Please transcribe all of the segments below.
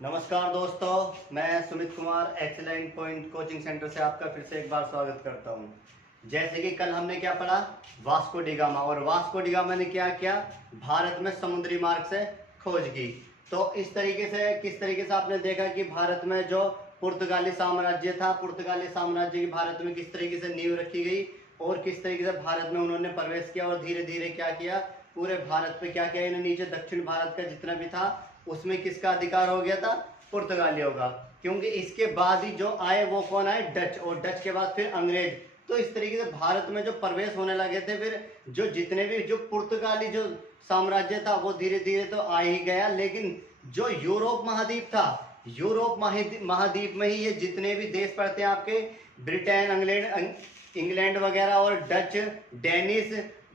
नमस्कार दोस्तों, मैं Sumit Kumar excellent point coaching centre से आपका फिर से एक बार स्वागत करता हूं। जैसे कि कल हमने क्या पढ़ा, वास्को डी गामा, और वास्को डी गामा ने क्या किया, भारत में समुद्री मार्ग से खोज की। तो इस तरीके से किस तरीके से आपने देखा कि भारत में जो पुर्तगाली साम्राज्य था, पुर्तगाली साम्राज्य की भारत में किस तरीके से नींव रखी गई और किस तरीके से भारत में उन्होंने प्रवेश किया और धीरे धीरे क्या किया, पूरे भारत पे क्या किया इन्होंने। नीचे दक्षिण भारत का जितना भी था उसमें किसका अधिकार हो गया था, पुर्तगालियों का, क्योंकि इसके बाद ही जो आए वो कौन आए, डच, और डच के बाद फिर अंग्रेज। तो इस तरीके से भारत में जो प्रवेश होने लगे थे, फिर जो जितने भी जो पुर्तगाली जो साम्राज्य था वो धीरे धीरे तो आ ही गया, लेकिन जो यूरोप महाद्वीप था, यूरोप महाद्वीप में ही ये जितने भी देश पड़ते हैं आपके, ब्रिटेन, इंग्लैंड वगैरह और डच, डेनिश,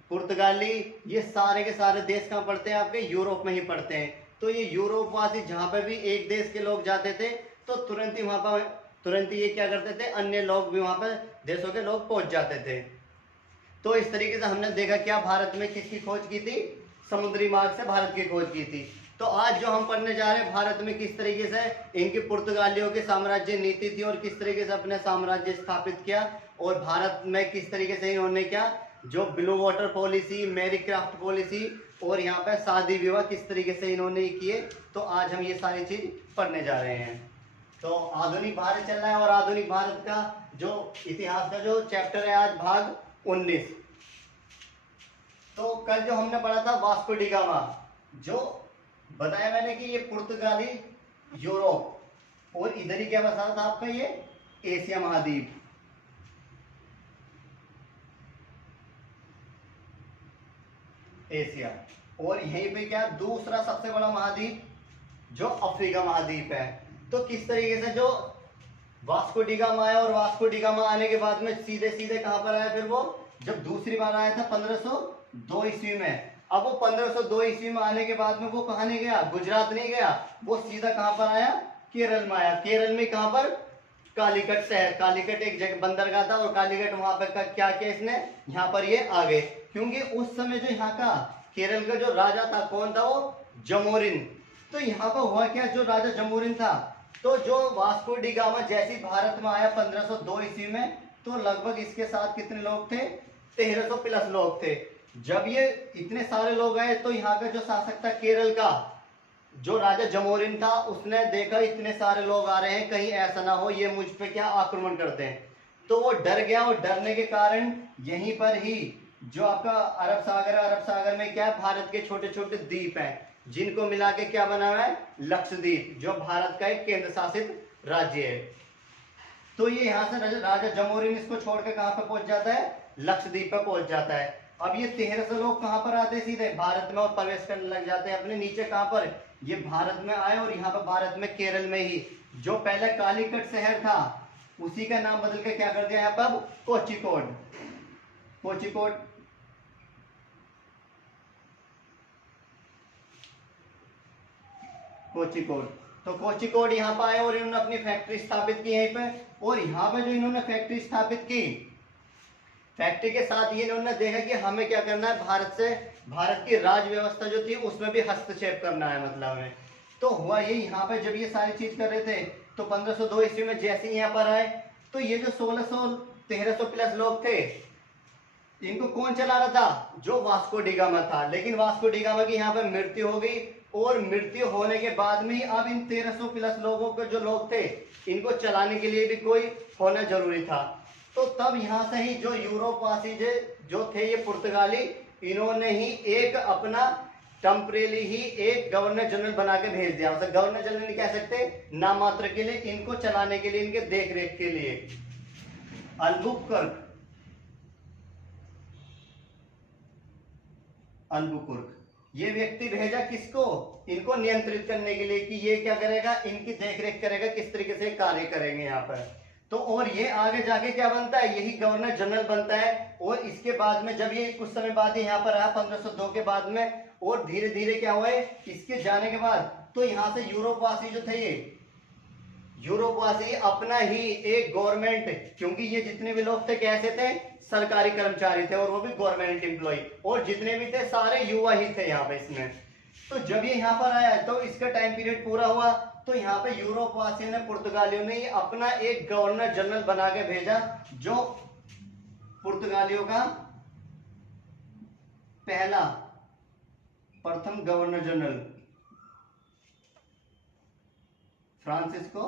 पुर्तगाली, ये सारे के सारे देश कहाँ पड़ते हैं आपके, यूरोप में ही पड़ते हैं। तो ये यूरोप वासी जहाँ पे भी एक देश के लोग जाते थे तो तुरंत ही वहाँ पर तुरंत ही ये क्या करते थे, अन्य लोग भी वहाँ पर देशों के लोग पहुँच जाते थे। तो इस तरीके से हमने देखा क्या भारत में किसकी खोज की थी, समुद्री मार्ग से भारत की खोज की थी। तो आज जो हम पढ़ने जा रहे हैं, भारत में किस तरीके से इनकी पुर्तगालियों की साम्राज्य नीति थी और किस तरीके से अपने साम्राज्य स्थापित किया, और भारत में किस तरीके से इन्होंने क्या, जो blue water policy, mary craft policy और यहाँ पे शादी विवाह किस तरीके से इन्होंने किए। तो आज हम ये सारी चीज पढ़ने जा रहे हैं। तो आधुनिक भारत चल रहा है और आधुनिक भारत का जो इतिहास का जो चैप्टर है आज भाग 19। तो कल जो हमने पढ़ा था वास्को डी गामा, जो बताया मैंने कि ये पुर्तगाली यूरोप और इधर ही क्या बसा था आपका ये एशिया महाद्वीप, एशिया, और यहीं पे क्या दूसरा सबसे बड़ा महाद्वीप जो अफ्रीका महाद्वीप है। तो किस तरीके से जो वास्को डी गामा आया, और वास्को डी गामा आने के बाद में सीधे सीधे कहां पर आया, फिर वो जब दूसरी बार आया था 1502 ईस्वी में। अब वो 1502 ईस्वी में आने के बाद में वो कहां नहीं गया, गुजरात नहीं गया, वो सीधा कहां पर आया, केरल में आया। केरल में कहां पर, कालीकट शहर, कालीकट एक जगह बंदरगाह था, और कालीकट वहां पर क्या किया इसने, यहाँ पर ये आ गए, क्योंकि उस समय जो यहाँ का केरल का जो राजा था कौन था, वो जमोरिन। तो यहाँ पर हुआ क्या, जो राजा जमोरिन था, तो जो वास्को डी गामा जैसे भारत में आया 1502 ईस्वी में, तो लगभग इसके साथ कितने लोग थे, 1300 प्लस लोग थे। जब ये इतने सारे लोग आए तो यहाँ का जो शासक था केरल का, जो राजा जमोरिन था, उसने देखा इतने सारे लोग आ रहे हैं, कहीं ऐसा ना हो ये मुझ पे क्या आक्रमण करते हैं। तो वो डर गया, और डरने के कारण यहीं पर ही जो आपका अरब सागर है, अरब सागर में क्या है, भारत के छोटे छोटे द्वीप हैं, जिनको मिला के क्या बना हुआ है, लक्षद्वीप, जो भारत का एक केंद्र शासित राज्य है। तो ये यहाँ से राजा जमोरिन इसको छोड़कर कहाँ पर पहुंच जाता है, लक्षद्वीप पर पहुंच जाता है। अब ये 1300 लोग कहाँ पर आते हैं, सीधे भारत में, और प्रवेश करने लग जाते हैं अपने नीचे कहाँ पर, ये भारत में आए, और यहाँ पर भारत में केरल में ही जो पहले कालीकट शहर था उसी का नाम बदल के क्या कर दिया यहाँ पर, कोचिकोड, कोचिकोड, कोचिकोड। तो कोचिकोड यहाँ पर आए और इन्होंने अपनी फैक्ट्री स्थापित की यहीं पे, और यहाँ पे जो इन्होंने फैक्ट्री स्थापित की, फैक्ट्री के साथ ये इन्होंने देखा कि हमें क्या करना है, भारत की राज व्यवस्था जो थी उसमें भी हस्तक्षेप करना है, मतलब में। तो हुआ ये, यहाँ पे जब ये सारी चीज कर रहे थे तो 1502 ईस्वी में जैसे ही यहाँ पर आए, तो ये जो 1300 प्लस लोग थे, इनको कौन चला रहा था, जो वास्को डी गामा था। लेकिन वास्को डी गामा की यहाँ पे मृत्यु हो गई, और मृत्यु होने के बाद में अब इन 1300 प्लस लोगों के जो लोग थे, इनको चलाने के लिए भी कोई होना जरूरी था। तो तब यहाँ से ही जो यूरोपवासी जो थे ये पुर्तगाली, इन्होंने ही एक अपना टेम्परेरी ही एक गवर्नर जनरल बना के भेज दिया। मतलब गवर्नर जनरल नहीं कह सकते, नाम मात्र के लिए, इनको चलाने के लिए, इनके देख रेख के लिए अल्बुकर्क ये व्यक्ति भेजा, किसको, इनको नियंत्रित करने के लिए, कि ये क्या करेगा, इनकी देखरेख करेगा, किस तरीके से कार्य करेंगे यहाँ पर। तो और ये आगे जाके क्या बनता है, यही गवर्नर जनरल बनता है। और इसके बाद में जब ये कुछ समय बाद यहाँ पर आया 1502 के बाद में, और धीरे धीरे क्या हुआ है, इसके जाने के बाद तो यहाँ से यूरोपवासी जो थे, ये यूरोपवासी अपना ही एक गवर्नमेंट, क्योंकि ये जितने भी लोग थे कैसे थे, सरकारी कर्मचारी थे, और वो भी गवर्नमेंट एम्प्लॉय, और जितने भी थे सारे युवा ही थे यहाँ पे इसमें। तो जब ये यहाँ पर आया तो इसका टाइम पीरियड पूरा हुआ, तो यहाँ पे यूरोप वासियों ने, पुर्तगालियों ने अपना एक गवर्नर जनरल बना के भेजा, जो पुर्तगालियों का पहला प्रथम governor general Francisco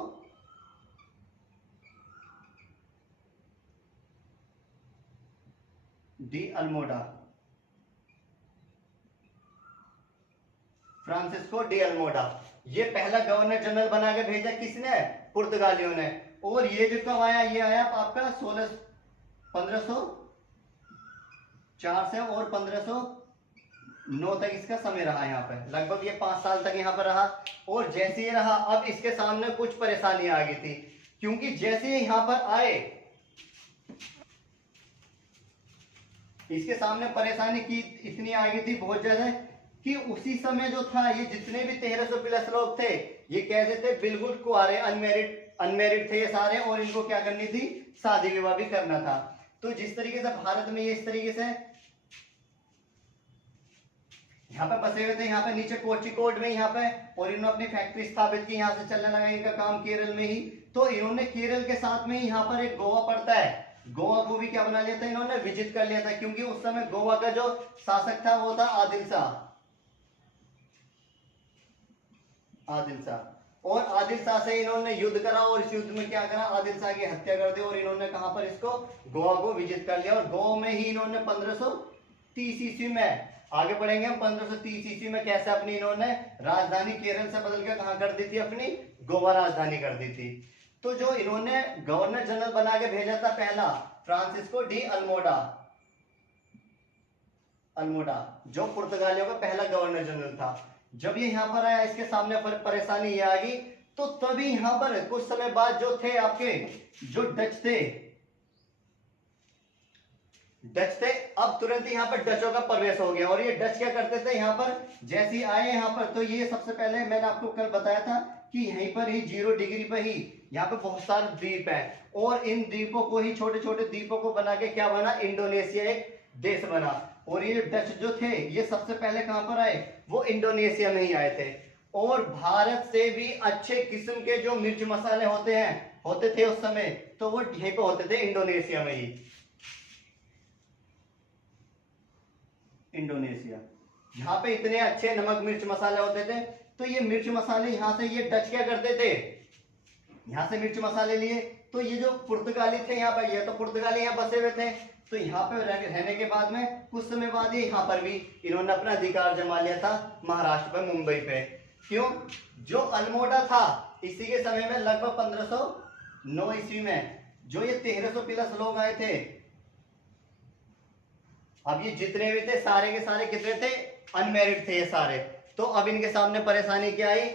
de Almora. Francisco de Almora ये पहला गवर्नर जनरल बना के भेजा, किसने? पुर्तगालियों ने। और ये जो कब आया? ये आया आपका 1504 से और 1509 तक इसका समय रहा यहाँ पे, लगभग ये 5 साल तक यहाँ पर रहा। और जैसे ये रहा, अब इसके सामने कुछ परेशानी आ गई थी, क्योंकि जैसे ये यहाँ पर आए, इसके सामने परेशानी की इतनी आ गई थी बहुत ज्यादा, कि उसी समय जो था, ये जितने भी 1300 प्लस लोग थे, ये कैसे थे? बिल्कुल कुआरे, अनमेरिड थे ये सारे, और इनको क्या करनी थी? शादी विवाह भी करना था। तो जिस तरीके से भारत में ये इस तरीके से यहाँ पे बसे हुए थे, यहाँ पे नीचे कोझिकोड में यहाँ पे, और इन्होंने अपनी फैक्ट्री स्थापित की, यहाँ से चलने लगा इनका काम केरल में ही। तो इन्होंने केरल के साथ में यहाँ पर एक गोवा पड़ता है, गोवा को भी क्या बना लिया था इन्होंने? विजिट कर लिया था, क्योंकि उस समय गोवा का जो शासक था वो था आदिल शाह। और आदिल शाह से इन्होंने युद्ध करा, और इस युद्ध में क्या करा? आदिल शाह की हत्या कर दी, और इन्होंने कहां पर इसको? गोवा को विजिट कर लिया। और गोवा में ही इन्होंने 1530 ईस्वी में, आगे बढ़ेंगे हम, 1530 ईस्वी में कैसे अपनी इन्होंने राजधानी केरल से बदल के कहां कर दी थी? अपनी गोवा राजधानी कर दी थी। तो जो इन्होंने गवर्नर जनरल बना के भेजा था पहला, फ्रांसिस्को डी अल्मोडा, जो पुर्तगालियों का पहला गवर्नर जनरल था। जब ये यहाँ पर आया, इसके सामने परेशानी ये आ गई, तो तभी यहाँ पर कुछ समय बाद जो थे आपके, जो डच थे, अब तुरंत यहाँ पर डचों का प्रवेश हो गया। और ये डच क्या करते थे? यहाँ पर जैसे ही आए यहाँ पर, तो ये सबसे पहले मैंने आपको कल बताया था कि यहीं पर ही 0 डिग्री पर ही यहाँ पे बहुत सारे द्वीप हैं, और इन द्वीपों को ही, छोटे छोटे द्वीपों को बना के क्या बना? इंडोनेशिया एक देश बना। और ये डच जो थे, ये सबसे पहले कहां पर आए? वो इंडोनेशिया में ही आए थे। और भारत से भी अच्छे किस्म के जो मिर्च मसाले होते थे उस समय, तो वो यहीं पे होते थे, इंडोनेशिया में ही। इंडोनेशिया, यहाँ पे इतने अच्छे नमक मिर्च मसाले होते थे। तो ये मिर्च मसाले यहाँ से ये डच क्या करते थे? यहाँ से मिर्च मसाले लिए, तो ये जो पुर्तगाली थे यहाँ पर, ये तो पुर्तगाली यहाँ बसे हुए थे, तो यहाँ पे रहने के बाद में कुछ समय बाद ही यहाँ पर भी इन्होंने अपना अधिकार जमा लिया था, महाराष्ट्र पे, मुंबई पे। क्यों? जो अल्मोडा था, इसी के समय में लगभग 1509 ईस्वी में जो ये 1300 प्लस लोग आए थे, अब ये जितने भी थे सारे के सारे कितने थे? अनमेरिड थे ये सारे। तो अब इनके सामने परेशानी क्या आई?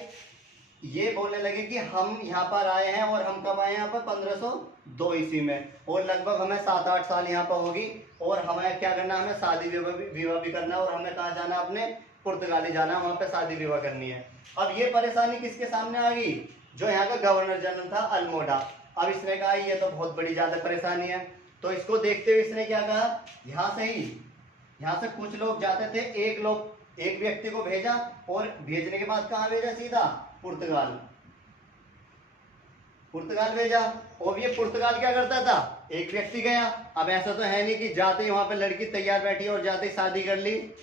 ये बोलने लगे कि हम यहाँ पर आए हैं, और हम कब आए यहाँ पर? 1502 ईस्वी में, और लगभग हमें 7-8 साल यहाँ पर होगी, और हमें क्या करना? हमें शादी विवाह भी करना है, और हमें कहाँ जाना? अपने पुर्तगाली जाना है, वहां पे शादी विवाह करनी है। अब ये परेशानी किसके सामने आ गई? जो यहाँ का गवर्नर जनरल था अल्मोडा। अब इसने कहा ये तो बहुत बड़ी ज्यादा परेशानी है, तो इसको देखते हुए इसने क्या कहा? यहाँ से कुछ लोग जाते थे, एक व्यक्ति को भेजा, और भेजने के बाद कहाँ भेजा? सीधा पुर्तगाल भेजा। और ये पुर्तगाल क्या करता था? एक व्यक्ति गया, अब ऐसा तो है नहीं कि जाते ही वहां पे लड़की तैयार बैठी और जाते ही शादी कर ली।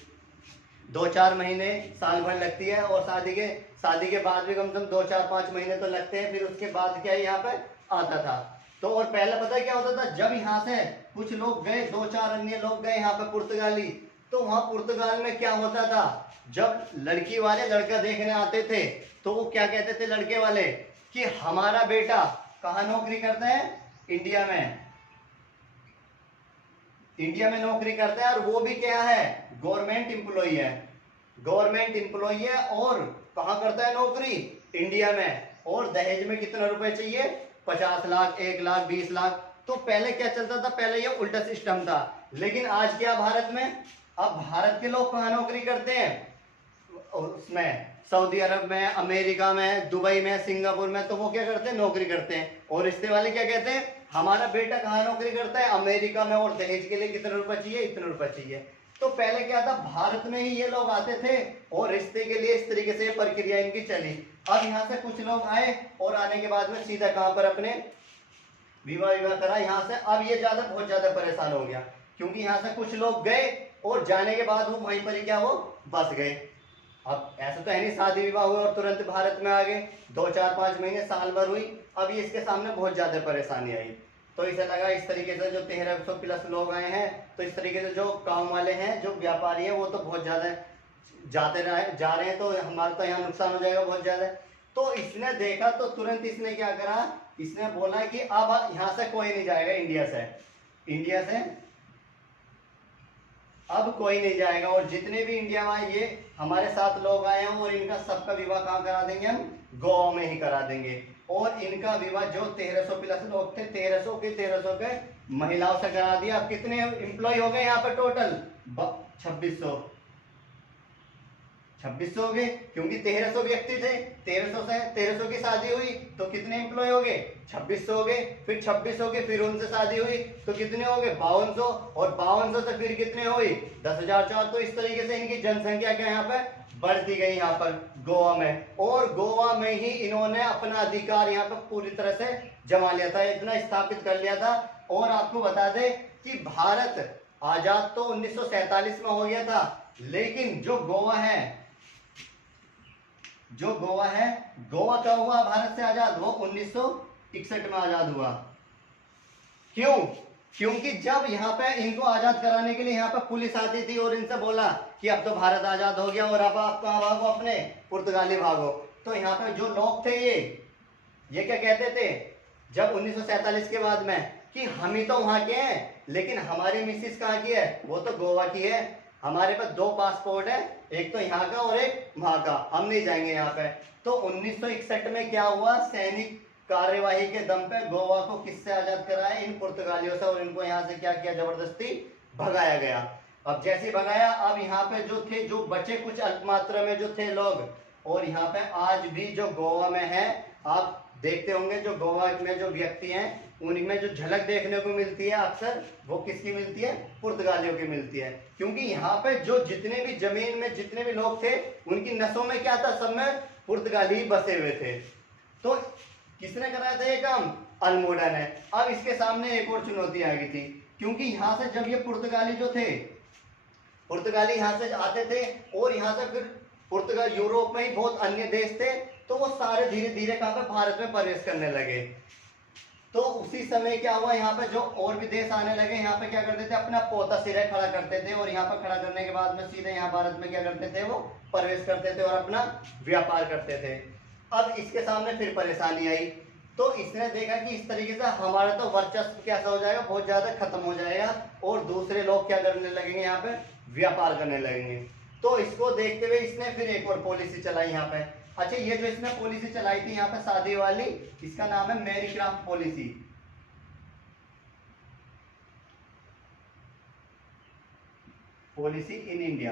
2-4 महीने, साल भर लगती है, और शादी के बाद भी कम से कम 2-4-5 महीने तो लगते हैं। फिर उसके बाद क्या यहाँ पे आता था। तो और पहले पता है क्या होता था? जब यहाँ से कुछ लोग गए, 2-4 अन्य लोग गए यहाँ पे पुर्तगाली, तो वहां पुर्तगाल में क्या होता था? जब लड़की वाले लड़का देखने आते थे, तो वो क्या कहते थे लड़के वाले? कि हमारा बेटा कहाँ नौकरी करता है? इंडिया में नौकरी करता है, और वो भी क्या है? गवर्नमेंट एम्प्लॉय है, और कहाँ करता है नौकरी? इंडिया में। और दहेज में कितना रुपए चाहिए? 50 लाख, 1 लाख, 20 लाख। तो पहले क्या चलता था? पहले ये उल्टा सिस्टम था। लेकिन आज क्या भारत में? अब भारत के लोग कहाँ नौकरी करते हैं? उसमें सऊदी अरब में, अमेरिका में, दुबई में, सिंगापुर में। तो वो क्या करते हैं? नौकरी करते हैं। और रिश्ते वाले क्या कहते हैं? हमारा बेटा कहाँ नौकरी करता है? अमेरिका में, और दहेज के लिए कितने रुपए चाहिए? इतने रुपए चाहिए। तो पहले क्या था, भारत में ही ये लोग आते थे और रिश्ते के लिए इस तरीके से प्रक्रिया इनकी चली। अब यहाँ से कुछ लोग आए और आने के बाद में सीधा कहां पर अपने विवाह करा यहाँ से। अब ये बहुत ज्यादा परेशान हो गया, क्योंकि यहाँ से कुछ लोग गए और जाने के बाद वो वहीं पर ही क्या वो बस गए। अब ऐसा तो है नहीं शादी विवाह हुआ और तुरंत भारत में आ गए, 2-4-5 महीने साल भर हुई। अब ये इसके सामने बहुत ज्यादा परेशानी आई, तो इसे लगा इस तरीके से जो 1300 प्लस लोग आए हैं, तो इस तरीके से जो काम वाले हैं, जो व्यापारी है, वो तो बहुत ज्यादा जा रहे हैं, तो हमारा तो यहाँ नुकसान हो जाएगा बहुत ज्यादा। तो इसने देखा तो तुरंत इसने क्या करा, इसने बोला कि अब यहाँ से कोई नहीं जाएगा, इंडिया से अब कोई नहीं जाएगा, और जितने भी इंडिया में ये हमारे साथ लोग आए हैं और इनका सबका विवाह कहाँ करा देंगे, हम गोवा में ही करा देंगे। और इनका विवाह जो 1300 प्लस लोग थे, 1300 के महिलाओं से करा दिया। अब कितने एम्प्लॉय हो गए यहाँ पर टोटल, 2600 हो गए, क्योंकि 1300 व्यक्ति थे, 1300 की शादी हुई तो कितने एम्प्लॉय हो गए, 2600 हो गए। फिर 2600 के फिर उनसे शादी हुई तो कितने हो गए, 5200, और 5200 से फिर कितने हुई, 10,004। तो इस तरीके से इनकी जनसंख्या क्या यहाँ पे बढ़ती गई यहाँ पर गोवा में, और गोवा में ही इन्होंने अपना अधिकार यहाँ पर पूरी तरह से जमा लिया था, इतना स्थापित कर लिया था। और आपको बता दें कि भारत आजाद तो 1947 में हो गया था, लेकिन जो गोवा है, गोवा कब हुआ भारत से आजाद, वो 1961 में आजाद हुआ। क्यों, क्योंकि जब यहाँ पे इनको आजाद कराने के लिए यहाँ पे पुलिस आती थी और इनसे बोला कि अब तो भारत आजाद हो गया और अब आप कहाँ भागो, अपने पुर्तगाली भागो। तो यहाँ पे जो लोग थे ये क्या कहते थे जब 1947 के बाद में, कि हम ही तो वहां के हैं, लेकिन हमारी मिसिस कहाँ की है, वो तो गोवा की है, हमारे पास 2 पासपोर्ट है, एक तो यहाँ का और एक वहां का, हम नहीं जाएंगे यहाँ पे। तो 1961 में क्या हुआ, सैनिक कार्यवाही के दम पे गोवा को किससे आजाद कराया, इन पुर्तगालियों से, और इनको यहाँ से क्या किया, जबरदस्ती भगाया गया। अब जैसे भगाया, अब यहाँ पे जो बचे कुछ अल्प मात्रा में जो थे लोग, और यहाँ पे आज भी जो गोवा में है, आप देखते होंगे जो गोवा में जो व्यक्ति हैं, उनमें जो झलक देखने को मिलती है अक्सर, वो किसकी मिलती है, पुर्तगालियों की मिलती है। क्योंकि यहाँ पे जो जितने भी जमीन में जितने भी लोग थे, उनकी नसों में क्या था, सब में पुर्तगाली बसे हुए थे। तो किसने कराया था ये काम, अल्मोड़ा ने। अब इसके सामने एक और चुनौती आ गई थी, क्योंकि यहाँ से जब ये पुर्तगाली जो थे, पुर्तगाली यहाँ से आते थे, और यहाँ से फिर पुर्तगाल यूरोप में ही बहुत अन्य देश थे, तो वो सारे धीरे धीरे कहाँ पे भारत में प्रवेश करने लगे। तो उसी समय क्या हुआ, यहाँ पे जो और भी देश आने लगे, यहाँ पे क्या करते थे, अपना पोता सिरे खड़ा करते थे, और यहाँ पर खड़ा करने के बाद में सीधे यहाँ भारत में क्या करते थे, वो प्रवेश करते थे और अपना व्यापार करते थे। अब इसके सामने फिर परेशानी आई, तो इसने देखा कि इस तरीके से हमारा तो वर्चस्व कैसा हो जाएगा, बहुत ज्यादा खत्म हो जाएगा, और दूसरे लोग क्या करने लगेंगे, यहाँ पे व्यापार करने लगेंगे। तो इसको देखते हुए इसने फिर एक और पॉलिसी चलाई यहाँ पे। अच्छा, ये जो इसने पॉलिसी चलाई थी यहाँ पे शादी वाली, इसका नाम है mary craft policy. Policy in India.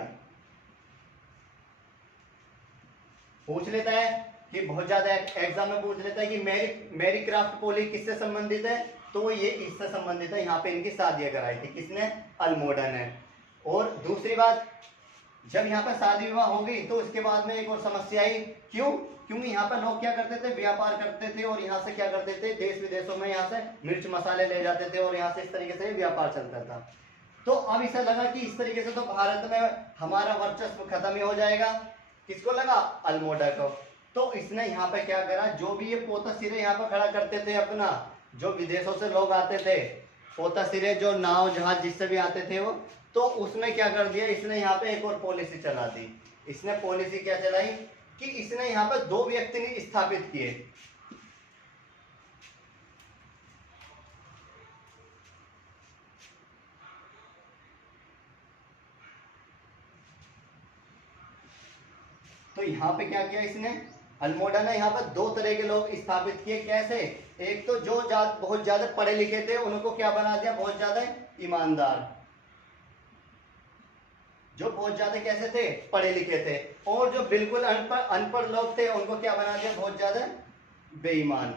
पूछ लेता है कि बहुत ज्यादा एग्जाम में पूछ लेता है कि मैरी क्राफ्ट पॉलिसी किससे संबंधित है, तो ये इससे संबंधित है। यहाँ पे इनकी शादियां कराई थी किसने, अल्मोड़ा ने। और दूसरी बात, जब यहाँ पे शादी विवाह हो गई तो उसके बाद में एक और समस्या आई। क्यों, क्योंकि यहाँ पर लोग क्या करते थे, व्यापार करते थे, और यहाँ से क्या करते थे, देश विदेशों में यहाँ से मिर्च मसाले ले जाते थे, और यहाँ से इस तरीके से व्यापार चलता था। तो अब इसे लगा कि इस तरीके से तो भारत में हमारा वर्चस्व खत्म ही हो जाएगा। किसको लगा, अल्मोड़ा को। तो इसने यहाँ पे क्या करा, जो भी ये पोता सिरे यहाँ पर खड़ा करते थे अपना, जो विदेशों से लोग आते थे, पोता सिरे जो नाव जहाज जिससे भी आते थे वो, तो उसमें क्या कर दिया इसने, यहाँ पे एक और पॉलिसी चला दी। इसने पॉलिसी क्या चलाई कि इसने यहाँ पे 2 व्यक्ति स्थापित किए। तो यहाँ पे क्या किया इसने, अल्मोड़ा ने यहाँ पर 2 तरह के लोग स्थापित किए। कैसे, एक तो जो बहुत ज्यादा पढ़े लिखे थे, उनको क्या बना दिया, बहुत ज्यादा ईमानदार, जो बहुत ज्यादा कैसे थे, पढ़े लिखे थे। और जो बिल्कुल अनपढ़ लोग थे, उनको क्या बना दिया, बहुत ज्यादा बेईमान।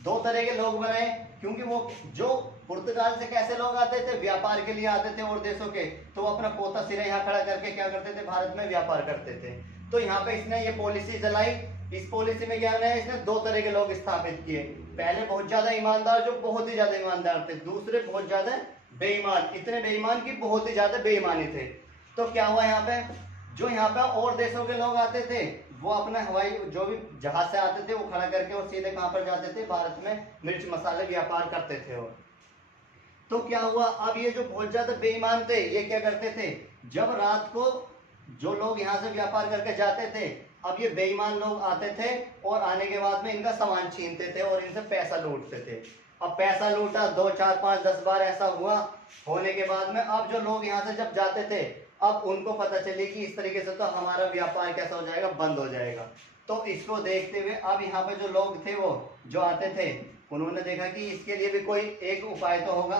2 तरह के लोग बनाए, क्योंकि वो जो पुर्तगाल से कैसे लोग आते थे, व्यापार के लिए आते थे और देशों के, तो वो अपना पोता सिरा यहाँ खड़ा करके क्या करते थे, भारत में व्यापार करते थे। तो यहाँ पे इसने ये पॉलिसी चलाई। इस पॉलिसी में क्या है, इसने दो तरह के लोग स्थापित किए। पहले बहुत ज्यादा ईमानदार, जो बहुत ही ज्यादा ईमानदार थे, दूसरे बहुत ज्यादा बेईमान, इतने बेईमान की बहुत ही ज्यादा बेईमानी थे। तो क्या हुआ यहाँ पे, जो यहाँ पे और देशों के लोग आते थे वो अपना हवाई जो भी जहाज से आते थे वो खड़ा करके और सीधे कहां पर जाते थे, भारत में मिर्च मसाले व्यापार करते थे। और तो क्या हुआ, अब ये जो बहुत ज्यादा बेईमान थे ये क्या करते थे, जब रात को जो लोग यहाँ से व्यापार करके जाते थे, अब ये बेईमान लोग आते थे और आने के बाद में इनका सामान छीनते थे और इनसे पैसा लूटते थे। अब पैसा लूटा 2 4 5 10 बार ऐसा हुआ, होने के बाद में अब जो लोग यहाँ से जब जाते थे, अब उनको पता चली कि इस तरीके से तो हमारा व्यापार कैसा हो जाएगा, बंद हो जाएगा। तो इसको देखते हुए अब यहाँ पे जो लोग थे वो जो आते थे, उन्होंने देखा कि इसके लिए भी कोई एक उपाय तो होगा।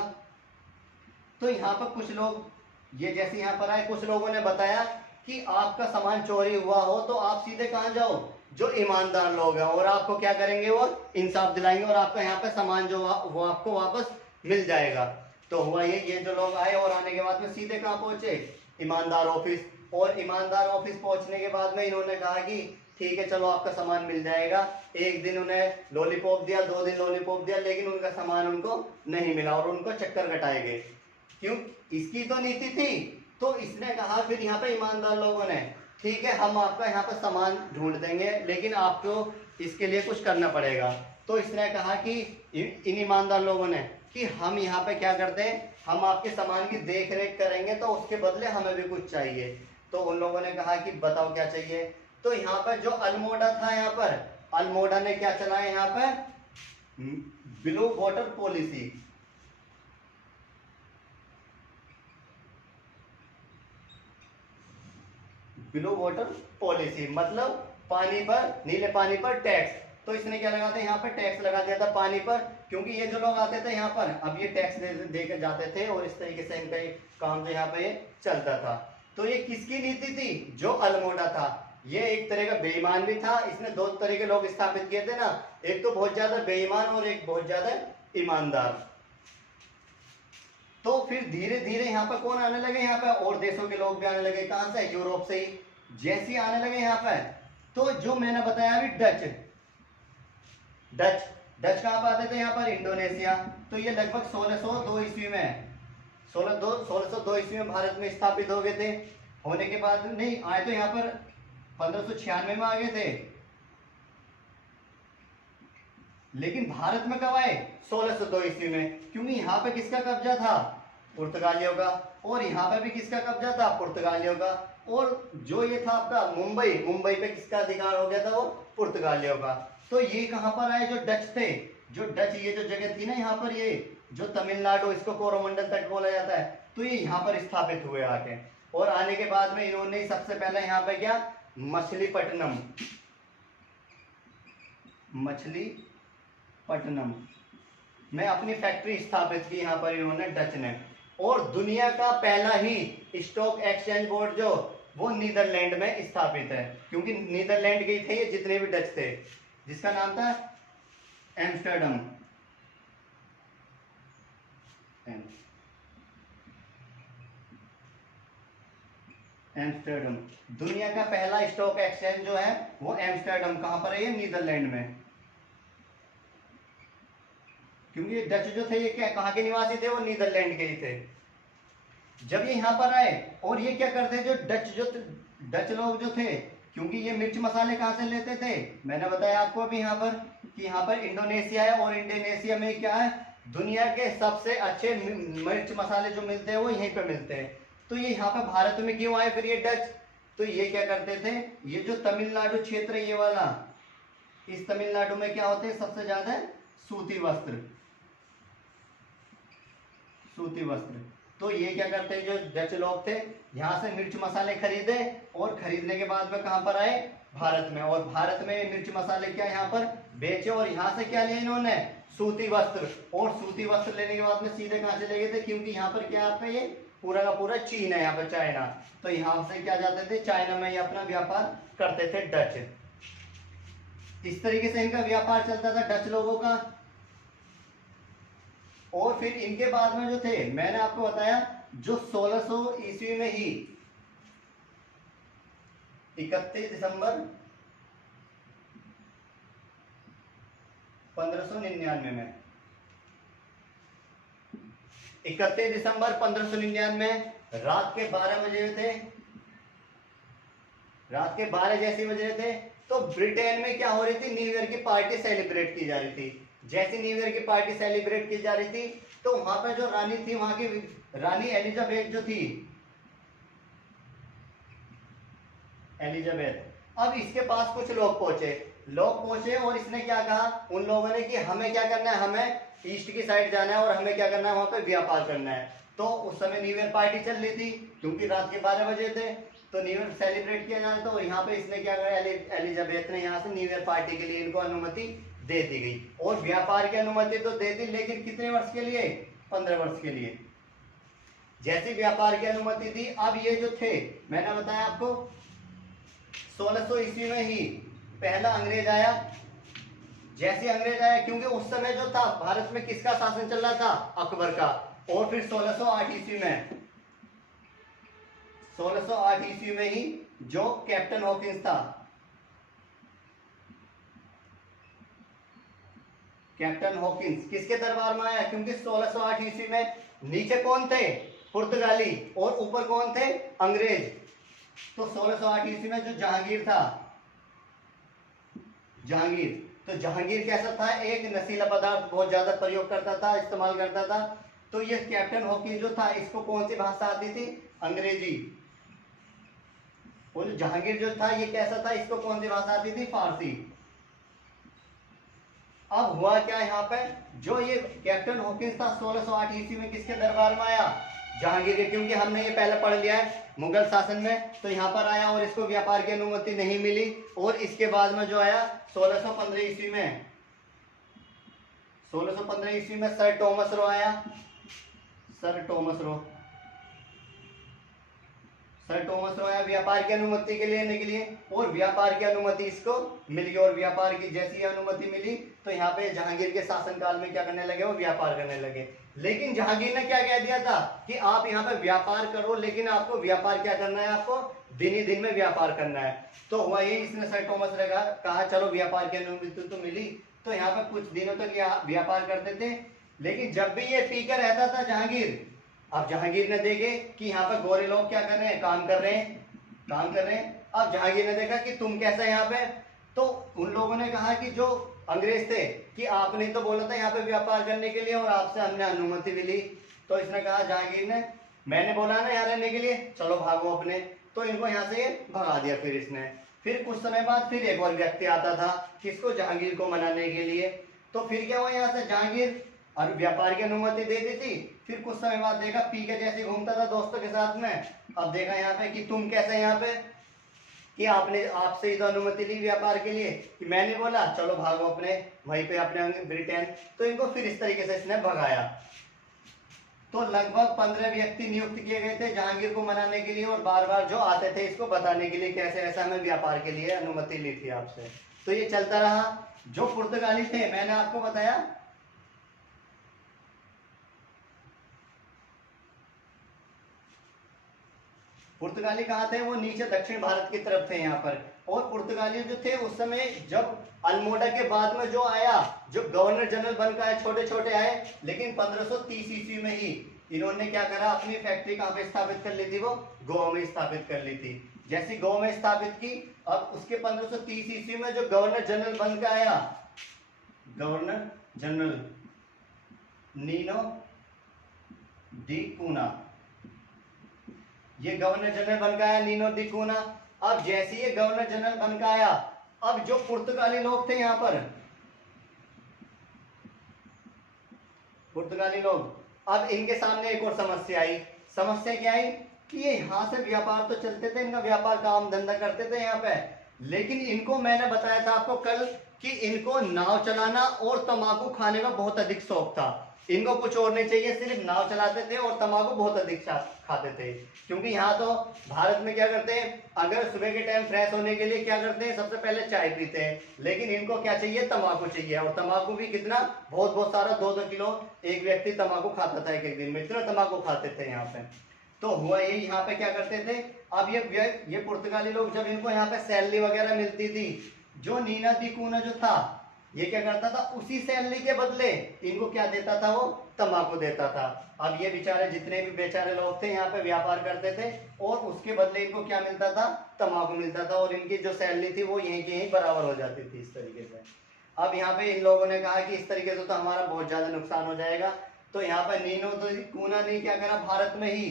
तो यहाँ पर कुछ लोग ये जैसे यहाँ पर आए, कुछ लोगों ने बताया कि आपका सामान चोरी हुआ हो तो आप सीधे कहाँ जाओ, जो ईमानदार लोग हैं, और आपको क्या करेंगे, वो इंसाफ दिलाएंगे और आपका यहाँ पे सामान जो वो आपको वापस मिल जाएगा। तो हुआ ये जो लोग आए और आने के बाद में सीधे कहाँ पहुंचे, ईमानदार ऑफिस। और ईमानदार ऑफिस पहुंचने के बाद में इन्होंने कहा कि ठीक है चलो आपका सामान मिल जाएगा। एक दिन उन्हें लॉलीपॉप दिया, 2 दिन लॉलीपॉप दिया, लेकिन उनका सामान उनको नहीं मिला और उनको चक्कर कटाए गए। क्यों, इसकी तो नीति थी। तो इसने कहा फिर यहाँ पे ईमानदार लोगों ने, ठीक है हम आपका यहाँ पे सामान ढूंढ देंगे, लेकिन आपको इसके लिए कुछ करना पड़ेगा। तो इसने कहा कि इन ईमानदार लोगों ने कि हम यहाँ पे क्या करते हैं, हम आपके सामान की देख रेख करेंगे, तो उसके बदले हमें भी कुछ चाहिए। तो उन लोगों ने कहा कि बताओ क्या चाहिए। तो यहाँ पर जो अल्मोड़ा था, यहाँ पर अल्मोड़ा ने क्या चलाया, यहाँ पर blue water policy. Blue water policy मतलब पानी पर, नीले पानी पर टैक्स। तो इसने क्या लगा था, यहाँ पर टैक्स लगा दिया था पानी पर, क्योंकि ये जो लोग आते थे यहाँ पर, अब ये टैक्स दे के जाते थे और इस तरीके से इनका काम जो यहाँ पे ये चलता था। तो ये किसकी नीति थी, जो अल्मोड़ा था। ये एक तरह का बेईमान भी था, इसने 2 तरह के लोग स्थापित किए थे ना, एक तो बहुत ज्यादा बेईमान और एक बहुत ज्यादा ईमानदार। तो फिर धीरे धीरे यहाँ पर कौन आने लगे, यहाँ पर और देशों के लोग भी आने लगे। कहां से, यूरोप से ही। जैसे आने लगे यहाँ पर, तो जो मैंने बताया अभी डच कहां पर आते थे, यहाँ पर इंडोनेशिया। तो ये लगभग 1602 ईस्वी में 1602 ईस्वी में भारत में स्थापित हो गए थे। होने के बाद नहीं आए तो यहाँ पर 1596 में आ गए थे, लेकिन भारत में कब आए, 1602 ईस्वी में। क्योंकि यहाँ पे किसका कब्जा था, पुर्तगालियों का, और यहाँ पे भी किसका कब्जा था, पुर्तगालियों का। और जो ये था आपका मुंबई पे किसका अधिकार हो गया था, वो पुर्तगालियों का। तो ये कहां पर आए, जो डच थे, जो डच ये जो जगह थी ना यहाँ पर, ये जो तमिलनाडु, इसको कोरोमंडल तट बोला जाता है, तो ये यहाँ पर स्थापित हुए आके। और आने के बाद में इन्होंने सबसे पहले यहाँ पे क्या, मछलीपट्टनम में अपनी फैक्ट्री स्थापित की यहाँ पर इन्होंने, डच ने। और दुनिया का पहला ही स्टॉक एक्सचेंज बोर्ड जो वो नीदरलैंड में स्थापित है, क्योंकि नीदरलैंड के थे ये जितने भी डच थे, जिसका नाम था एम्स्टर्डम। दुनिया का पहला स्टॉक एक्सचेंज जो है वो एम्स्टर्डम, कहां पर है, ये नीदरलैंड में। क्योंकि ये डच जो थे ये क्या कहाँ के निवासी थे, वो नीदरलैंड के ही थे। जब ये यहाँ पर आए और ये क्या करते, जो डच लोग जो थे, क्योंकि ये मिर्च मसाले कहाँ से लेते थे, मैंने बताया आपको अभी यहाँ पर कि यहाँ पर इंडोनेशिया है, और इंडोनेशिया में क्या है, दुनिया के सबसे अच्छे मिर्च मसाले जो मिलते हैं वो यहीं पे मिलते हैं। तो ये यहाँ पर भारत में क्यों आए फिर ये डच, तो ये क्या करते थे, ये जो तमिलनाडु क्षेत्र है ये वाला, इस तमिलनाडु में क्या होते हैं सबसे ज्यादा, सूती वस्त्र। तो ये क्या करते हैं, जो डच लोग थे यहाँ से मिर्च मसाले खरीदे, और खरीदने के बाद में कहां पर आए, भारत में। और भारत में मिर्च मसाले क्या यहाँ पर बेचे, और यहाँ से क्या लिया इन्होंने, सूती वस्त्र। और सूती वस्त्र लेने के बाद में सीधे कहां चले गए थे, क्योंकि यहाँ पर क्या आपका ये पूरा का पूरा चीन है, यहाँ पर चाइना। तो यहाँ से क्या जाते थे, चाइना में ये अपना व्यापार करते थे डच। इस तरीके से इनका व्यापार चलता था डच लोगों का। और फिर इनके बाद में जो थे, मैंने आपको बताया जो 1600 ईस्वी में ही 31 दिसंबर 1599 में 31 दिसंबर 1599 रात के 12 बजे थे, रात के 12 जैसे बजे थे, तो ब्रिटेन में क्या हो रही थी, न्यू ईयर की पार्टी सेलिब्रेट की जा रही थी। जैसे न्यू ईयर की पार्टी सेलिब्रेट की जा रही थी, तो वहां पर जो रानी थी, वहां की रानी एलिजाबेथ जो थी, एलिजाबेथ, अब इसके पास कुछ लोग पहुंचे और इसने क्या कहा उन लोगों ने कि हमें क्या करना है, हमें ईस्ट की साइड जाना है और हमें क्या करना है, वहां पर व्यापार करना है। तो उस समय न्यू ईयर पार्टी चल रही थी, क्योंकि रात के 12 बजे थे, तो न्यू ईयर सेलिब्रेट किया जा रहा था। तो यहाँ पे इसने क्या करा, एलिजाबेथ ने यहाँ से न्यू ईयर पार्टी के लिए इनको अनुमति दे दी गई। और व्यापार की अनुमति तो दे दी, लेकिन कितने वर्ष के लिए, 15 वर्ष के लिए। जैसी व्यापार की अनुमति दी, अब ये जो थे, मैंने बताया आपको 1600 ईस्वी में ही पहला अंग्रेज आया। जैसे अंग्रेज आया, क्योंकि उस समय जो था भारत में किसका शासन चल रहा था, अकबर का। और फिर 1608 ईस्वी में 1608 ईस्वी में ही जो कैप्टन हॉकिंस था, कैप्टन हॉकिंस किसके दरबार में आया, क्योंकि 1608 ईस्वी में नीचे कौन थे, पुर्तगाली, और ऊपर कौन थे, अंग्रेज। तो 1608 ईस्वी में जो जहांगीर था, जहांगीर, तो जहांगीर कैसा था, एक नशीला पदार्थ बहुत ज्यादा प्रयोग करता था, इस्तेमाल करता था। तो ये कैप्टन हॉकिंस जो था, इसको कौन सी भाषा आती थी, अंग्रेजी। और जहांगीर जो था, ये कैसा था, इसको कौन सी भाषा आती थी, फारसी। अब हुआ क्या यहाँ पे, जो ये कैप्टन हॉकिंस था 1608 ईस्वी में किसके दरबार में आया, जहांगीर के, क्योंकि हमने ये पहले पढ़ लिया है मुगल शासन में। तो यहाँ पर आया और इसको व्यापार की अनुमति नहीं मिली। और इसके बाद में जो आया 1615 ईस्वी में, 1615 ईस्वी में सर टॉमस रो आया, सर टॉमस रो आया व्यापार की अनुमति के लेने के लिए। और व्यापार की अनुमति इसको मिल गई। और व्यापार की जैसी अनुमति मिली, तो यहाँ पे जहांगीर के शासनकाल में क्या करने लगे, वो व्यापार करने लगे। लेकिन जहांगीर ने क्या कह दिया था कि आप यहाँ पे व्यापार करो, लेकिन आपको व्यापार क्या करना है, आपको दिन ही दिन में व्यापार करना है। तो हुआ ये, इसने सर टॉमस ने कहा चलो व्यापार की अनुमति तो मिली, तो यहाँ पे कुछ दिनों तक व्यापार करते थे। लेकिन जब भी ये पी कर रहता था जहांगीर, अब जहांगीर ने देखे कि यहाँ पे गोरे लोग क्या कर रहे हैं, काम कर रहे हैं। अब जहांगीर ने देखा कि तुम कैसा यहाँ पे, तो उन लोगों ने कहा कि जो अंग्रेज थे कि आपने तो बोला था यहाँ पे व्यापार करने के लिए और आपसे हमने अनुमति मिली। तो इसने कहा, जहांगीर ने, मैंने बोला ना यहाँ रहने के लिए, चलो भागो अपने। तो इनको यहाँ से भगा दिया। फिर इसने, फिर कुछ समय बाद फिर एक और व्यक्ति आता था, किसको, जहांगीर को मनाने के लिए। तो फिर क्या हुआ, यहाँ से जहांगीर और व्यापार की अनुमति दे दी थी। फिर कुछ समय बाद देखा पी के जैसे घूमता था दोस्तों के साथ में। अब देखा यहाँ पे कि तुम कैसे यहाँ पे, कि आपसे तो अनुमति ली व्यापार के लिए, कि मैंने बोला चलो भागो अपने वहीं पे अपने ब्रिटेन। तो इनको फिर इस तरीके से इसने भगाया। तो लगभग 15 व्यक्ति नियुक्त किए गए थे जहांगीर को मनाने के लिए, और बार बार जो आते थे इसको बताने के लिए कैसे ऐसा हमें व्यापार के लिए अनुमति ली थी आपसे। तो ये चलता रहा। जो पुर्तगाली थे, मैंने आपको बताया पुर्तगाली कहाँ थे, वो नीचे दक्षिण भारत की तरफ थे यहाँ पर। और पुर्तगाली जो थे उस समय, जब अल्मोड़ा के बाद में जो आया, जो गवर्नर जनरल बनकर आए, छोटे छोटे आए, लेकिन 1530 ईस्वी में ही इन्होंने क्या करा, अपनी फैक्ट्री कहाँ पे स्थापित कर ली थी, वो गोवा में स्थापित कर ली थी। जैसी गोवा में स्थापित की, अब उसके 1530 ईस्वी में जो गवर्नर जनरल बनकर आया, गवर्नर जनरल नीनो डी कूना, ये गवर्नर जनरल बनकर आया नीनो डी कूना। अब जैसे ये गवर्नर जनरल बनकर आया, अब जो पुर्तगाली लोग थे यहाँ पर, पुर्तगाली लोग, अब इनके सामने एक और समस्या आई। समस्या क्या आई कि ये यहाँ से व्यापार तो चलते थे, इनका व्यापार काम धंधा करते थे यहाँ पे, लेकिन इनको, मैंने बताया था आपको कल, कि इनको नाव चलाना और तंबाकू खाने का बहुत अधिक शौक था। इनको कुछ और नहीं चाहिए, सिर्फ नाव चलाते थे और तंबाकू बहुत अधिक खाते थे। क्योंकि यहाँ तो भारत में क्या करते हैं, अगर सुबह के टाइम फ्रेश होने के लिए क्या करते हैं, सबसे पहले चाय पीते हैं, लेकिन इनको क्या चाहिए, तंबाकू चाहिए। और तंबाकू भी कितना, बहुत बहुत सारा, 2-2 किलो एक व्यक्ति तंबाकू खाता था एक एक दिन में, इतना तंबाकू खाते थे यहाँ पे। तो हुआ ये, यहाँ पे क्या करते थे, अब ये पुर्तगाली लोग जब इनको यहाँ पे सैलरी वगैरह मिलती थी, जो नीना दी कूना जो था, ये क्या करता था, उसी सैलरी के बदले इनको क्या देता था, वो तंबाकू देता था। अब ये बेचारे, जितने भी बेचारे लोग थे यहाँ पे व्यापार करते थे, और उसके बदले इनको क्या मिलता था, तंबाकू मिलता था, और इनकी जो सैलरी थी वो यहीं की यहीं बराबर हो जाती थी, इस तरीके से। अब यहाँ पे इन लोगों ने कहा कि इस तरीके से तो हमारा बहुत ज्यादा नुकसान हो जाएगा, तो यहाँ पे नीनो तो कूना ने क्या करा, भारत में ही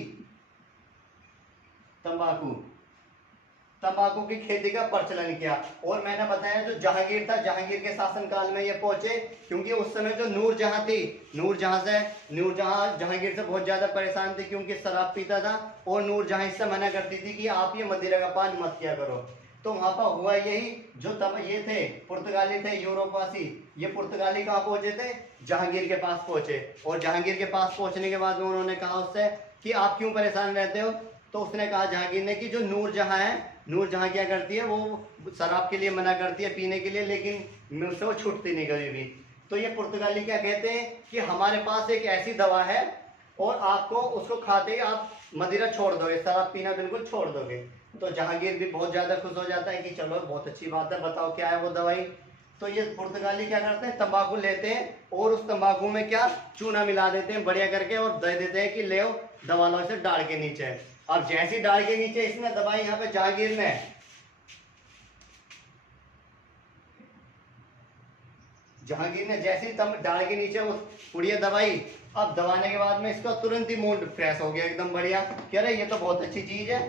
तंबाकू की खेती का प्रचलन किया। और मैंने बताया जो जहांगीर था, जहांगीर के शासनकाल में ये पहुंचे, क्योंकि उस समय जो नूरजहां थी, नूरजहां जहांगीर से बहुत ज्यादा परेशान थी, क्योंकि शराब पीता था, और नूरजहां इससे मना करती थी कि आप ये मदिरा का पान मत किया करो। तो वहां पर हुआ यही, जो तब ये थे पुर्तगाली थे, यूरोपवासी, ये पुर्तगाली कहाँ पहुंचे थे, जहांगीर के पास पहुंचे। और जहांगीर के पास पहुंचने के बाद उन्होंने कहा उससे कि आप क्यों परेशान रहते हो। तो उसने कहा जहांगीर ने कि जो नूरजहां है, नूरजहां क्या करती है, वो शराब के लिए मना करती है पीने के लिए, लेकिन मुझसे वो छूटती नहीं कभी भी। तो ये पुर्तगाली क्या कहते हैं कि हमारे पास एक ऐसी दवा है, और आपको उसको खाते ही आप मदिरा छोड़ दोगे, शराब पीना बिल्कुल छोड़ दोगे। तो जहांगीर भी बहुत ज्यादा खुश हो जाता है कि चलो बहुत अच्छी बात है, बताओ क्या है वो दवाई। तो ये पुर्तगाली क्या करते हैं, तंबाकू लेते हैं, और उस तंबाकू में क्या चूना मिला देते हैं बढ़िया करके, और दे देते हैं कि ले दबा लो इसे डाल के नीचे। अब जैसी डाल के नीचे इसने दबाई यहाँ पे जहांगीर ने, जैसी डाल के नीचे उस पुड़िया दबाई, अब दबाने के बाद में इसका तुरंत ही मूड फ्रेश हो गया एकदम बढ़िया, कह रहे ये तो बहुत अच्छी चीज है,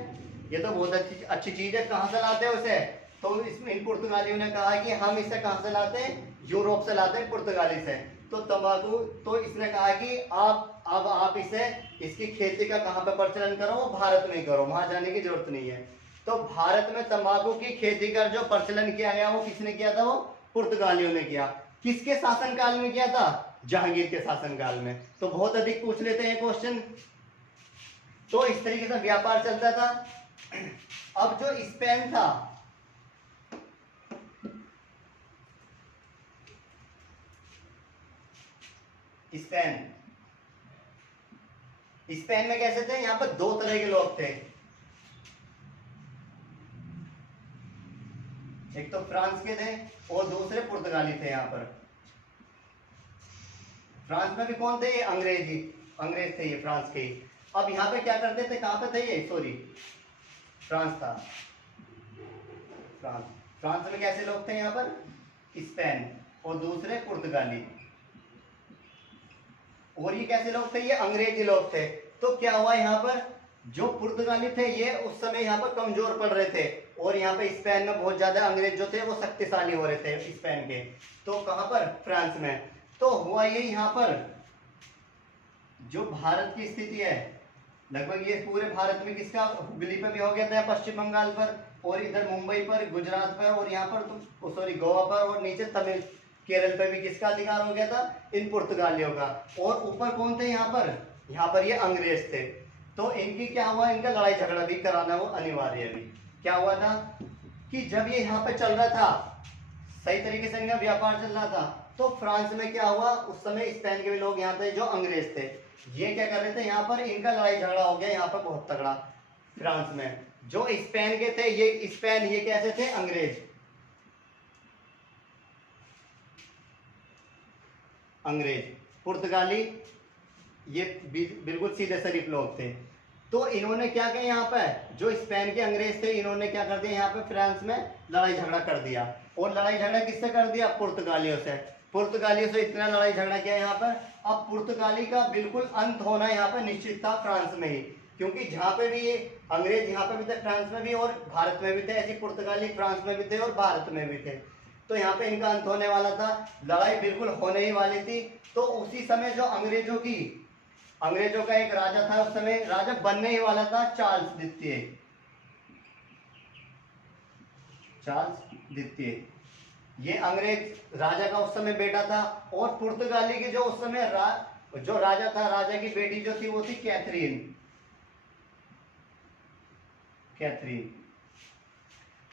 ये तो बहुत अच्छी चीज है, कहाँ से लाते हो इसे। तो इसमें इन पुर्तगालियों ने कहा कि हम इसे कहाँ से लाते हैं, यूरोप से लाते हैं, पुर्तगाली से। तो तंबाकू, तो इसने कहा कि आप इसे, इसकी खेती का कहाँ पे प्रचलन करो, वो भारत में ही करो, वहां जाने की जरूरत नहीं है। तो भारत में तंबाकू की खेती का जो प्रचलन किया गया वो किसने किया था, वो पुर्तगालियों ने किया। किसके शासनकाल में किया था, जहांगीर के शासनकाल में। तो बहुत अधिक पूछ लेते हैं क्वेश्चन। तो इस तरीके से व्यापार चलता था। अब जो स्पेन था, स्पेन में कैसे थे, यहाँ पर 2 तरह के लोग थे, एक तो फ्रांस के थे और दूसरे पुर्तगाली थे। यहाँ पर फ्रांस में भी कौन थे, ये अंग्रेज थे, ये फ्रांस के ही। अब यहाँ पे क्या करते थे, कहाँ पे थे ये, सॉरी फ्रांस था, फ्रांस में कैसे लोग थे, यहाँ पर स्पेन और दूसरे पुर्तगाली, और ये कैसे लोग थे, ये अंग्रेजी लोग थे। तो क्या हुआ, यहाँ पर जो पुर्तगाली थे ये उस समय यहाँ पर कमजोर पड़ रहे थे, और यहाँ पे स्पेन में बहुत ज्यादा अंग्रेज जो थे वो शक्तिशाली हो रहे थे स्पेन के। तो कहां पर, फ्रांस में। तो हुआ ये, यहाँ पर जो भारत की स्थिति है, लगभग ये पूरे भारत में किसका, हुगली पे भी हो गया था, पश्चिम बंगाल पर, और इधर मुंबई पर, गुजरात पर, और यहाँ पर तो सॉरी गोवा पर, और नीचे तमिल केरल पे भी किसका अधिकार हो गया था, इन पुर्तगालियों का। और ऊपर कौन थे यहाँ पर ये अंग्रेज थे। तो इनकी क्या हुआ, इनका लड़ाई झगड़ा भी कराना वो अनिवार्य भी। क्या हुआ था कि जब ये यहाँ पे चल रहा था, सही तरीके से इनका व्यापार चल रहा था, तो फ्रांस में क्या हुआ, उस समय स्पेन के भी लोग यहाँ पे जो अंग्रेज थे, ये क्या कर रहे थे, यहाँ पर इनका लड़ाई झगड़ा हो गया यहाँ पर बहुत तगड़ा फ्रांस में। जो स्पेन के थे, ये स्पेन, ये कैसे थे, अंग्रेज, पुर्तगाली ये बिल्कुल सीधे शरीफ लोग थे। तो इन्होंने क्या किया, यहाँ पे जो स्पेन के अंग्रेज थे, इन्होंने क्या कर दिया, यहाँ पे फ्रांस में लड़ाई झगड़ा कर दिया। और लड़ाई झगड़ा किससे कर दिया, पुर्तगालियों से इतना लड़ाई झगड़ा किया यहाँ पर। अब पुर्तगाली का बिल्कुल अंत होना यहाँ पे निश्चित था फ्रांस में ही, क्योंकि जहाँ पे भी ये अंग्रेज यहाँ पे भी थे, फ्रांस में भी और भारत में भी थे, ऐसी पुर्तगाली फ्रांस में भी थे और भारत में भी थे। तो यहाँ पे इनका अंत होने वाला था, लड़ाई बिल्कुल होने ही वाली थी। तो उसी समय जो अंग्रेजों का एक राजा था, उस समय राजा बनने ही वाला था, चार्ल्स द्वितीय। ये अंग्रेज राजा का उस समय बेटा था। और पुर्तगाली के जो उस समय जो राजा था, राजा की बेटी जो थी वो थी कैथरीन। कैथरीन।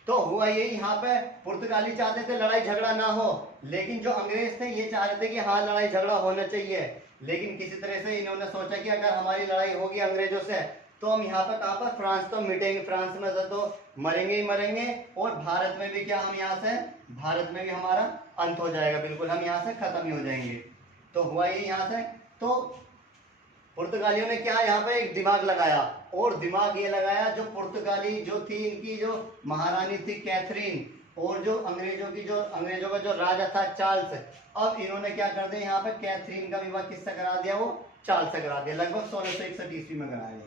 तो हुआ ये, यहाँ पे पुर्तगाली चाहते थे लड़ाई झगड़ा ना हो, लेकिन जो अंग्रेज थे ये चाह रहे थे कि हाँ लड़ाई झगड़ा होना चाहिए। लेकिन किसी तरह से इन्होंने सोचा कि अगर हमारी लड़ाई होगी अंग्रेजों से तो हम यहाँ पर कहाँ पर, फ्रांस तो मिटेंगे, फ्रांस में तो मरेंगे ही मरेंगे, और भारत में भी क्या, हम यहाँ से, भारत में भी हमारा अंत हो जाएगा, बिल्कुल हम यहाँ से खत्म ही हो जाएंगे। तो हुआ ये यहाँ से, तो पुर्तगालियों ने क्या यहाँ पे एक दिमाग लगाया, और दिमाग ये लगाया, जो पुर्तगाली जो थी, इनकी जो महारानी थी कैथरीन, और जो अंग्रेजों का जो राजा था चार्ल्स, अब इन्होंने क्या कर दिया, यहाँ पे कैथरीन का विवाह किससे करा दिया, वो चार्ल्स से करा दिया। लगभग 1661 ईस्वी में कराया।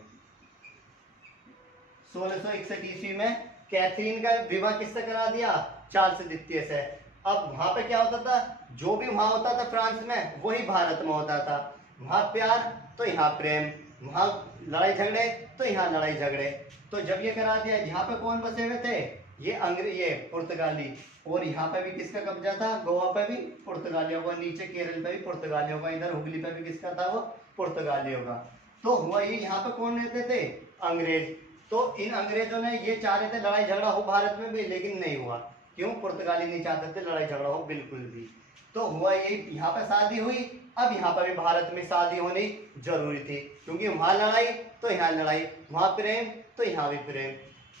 1661 ईस्वी में कैथरीन का विवाह किससे करा दिया, चार्ल्स द्वितीय से। अब वहां पे क्या होता था, जो भी वहां होता था फ्रांस में वही भारत में होता था। वहां प्यार तो यहाँ प्रेम, वहां लड़ाई झगड़े तो यहाँ लड़ाई झगड़े। तो जब ये करा दिया, यहाँ पे कौन बसे हुए थे, ये ये पुर्तगाली, और यहाँ पे भी किसका कब्जा था, गोवा पे भी पुर्तगालियों का, नीचे केरल पे भी पुर्तगालियों का, इधर हुगली पे भी किसका था, वो पुर्तगालियों का। तो हुआ ये, यहाँ पे कौन रहते थे, अंग्रेज। तो इन अंग्रेजों ने ये चाह रहे थे लड़ाई झगड़ा हो भारत में भी, लेकिन नहीं हुआ। क्यों, पुर्तगाली नहीं चाहते थे लड़ाई झगड़ा हो बिल्कुल भी। तो हुआ ये, यहाँ पे शादी हुई, अब यहाँ पर भी भारत में शादी होनी जरूरी थी, क्योंकि वहां लड़ाई तो यहाँ लड़ाई, वहां प्रेम तो यहाँ भी प्रेम।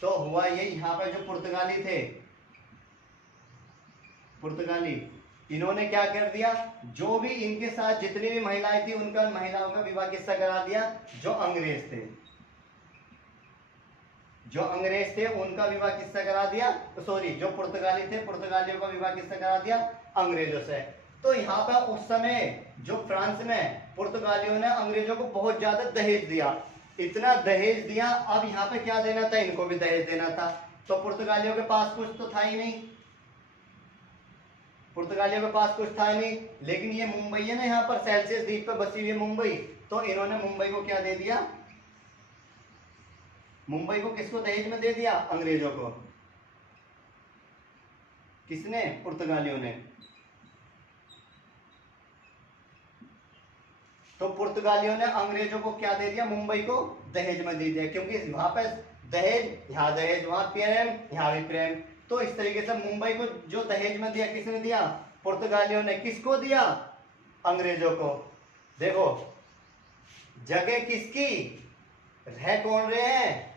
तो हुआ ये, यहाँ पर जो पुर्तगाली थे, पुर्तगाली, इन्होंने क्या कर दिया, जो भी इनके साथ जितनी भी महिलाएं थी उनका, महिलाओं का विवाह किससे करा दिया, जो अंग्रेज थे, जो अंग्रेज थे उनका विवाह किससे करा दिया, सॉरी जो पुर्तगाली थे, पुर्तगालियों का विवाह किससे करा दिया, अंग्रेजों से। तो यहाँ पर उस समय जो फ्रांस में पुर्तगालियों ने अंग्रेजों को बहुत ज्यादा दहेज दिया, इतना दहेज दिया, अब यहाँ पे क्या देना था, इनको भी दहेज देना था। तो पुर्तगालियों के पास कुछ तो था ही नहीं, पुर्तगालियों के पास कुछ था नहीं, लेकिन ये मुंबई है ना, यहाँ पर सेल्सियस द्वीप पे बसी हुई है मुंबई, तो इन्होंने मुंबई को क्या दे दिया, मुंबई को किसको दहेज में दे दिया, अंग्रेजों को। किसने, पुर्तगालियों ने। तो पुर्तगालियों ने अंग्रेजों को क्या दे दिया, मुंबई को दहेज में दे दिया, क्योंकि वहां पर दहेज, यहाँ दहेज, वहां प्रेम, यहाँ भी प्रेम। तो इस तरीके से मुंबई को जो दहेज में दिया, किसने दिया, पुर्तगालियों ने। किसको दिया, अंग्रेजों को। देखो जगह किसकी, रह कौन रहे हैं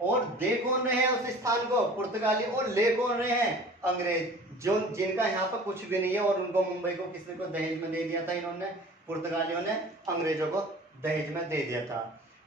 और दे कौन रहे हैं उस स्थान को, पुर्तगाली, और ले कौन रहे हैं, अंग्रेज, जो जिनका यहाँ पर कुछ भी नहीं है, और उनको मुंबई को किसने को दहेज में दे दिया था, इन्होंने, पुर्तगालियों ने अंग्रेजों को दहेज में दे दिया था।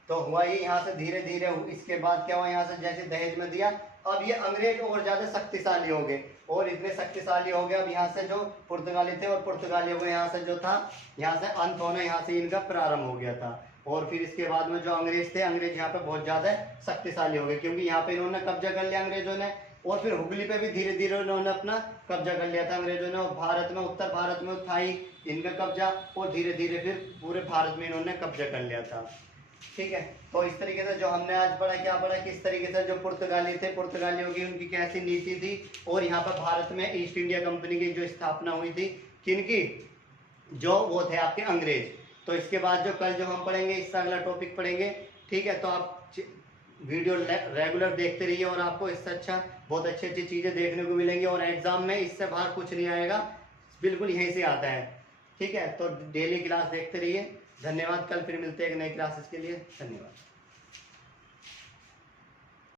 तो हुआ ये, यहाँ से धीरे धीरे इसके बाद क्या हुआ, यहाँ से जैसे दहेज में दिया, अब ये अंग्रेज और ज्यादा शक्तिशाली हो गए, और इतने शक्तिशाली हो गए, अब यहाँ से जो पुर्तगाली थे और पुर्तगालियों को यहाँ से जो था, यहाँ से अंत होना, यहाँ से इनका प्रारंभ हो गया था। और फिर इसके बाद में जो अंग्रेज थे, अंग्रेज यहाँ पे बहुत ज्यादा शक्तिशाली हो गए, क्योंकि यहाँ पे इन्होंने कब्जा कर लिया अंग्रेजों ने, और फिर हुगली पे भी धीरे धीरे उन्होंने अपना कब्जा कर लिया था अंग्रेजों ने, और भारत में, उत्तर भारत में था ही इनका कब्जा, और धीरे धीरे फिर पूरे भारत में इन्होंने कब्जा कर लिया था। ठीक है, तो इस तरीके से जो हमने आज पढ़ा, क्या पढ़ा, किस तरीके से जो पुर्तगाली थे, पुर्तगालियों की उनकी कैसी नीति थी, और यहाँ पर भारत में ईस्ट इंडिया कंपनी की जो स्थापना हुई थी, किनकी, जो वो थे आपके अंग्रेज। तो इसके बाद जो कल जो हम पढ़ेंगे, इससे अगला टॉपिक पढ़ेंगे। ठीक है, तो आप वीडियो रेगुलर देखते रहिए, और आपको इससे अच्छा बहुत अच्छी अच्छी चीज़ें देखने को मिलेंगी, और एग्जाम में इससे बाहर कुछ नहीं आएगा, बिल्कुल यहीं से आता है। ठीक है, तो डेली क्लास देखते रहिए। धन्यवाद, कल फिर मिलते हैं एक नई क्लासेस के लिए। धन्यवाद।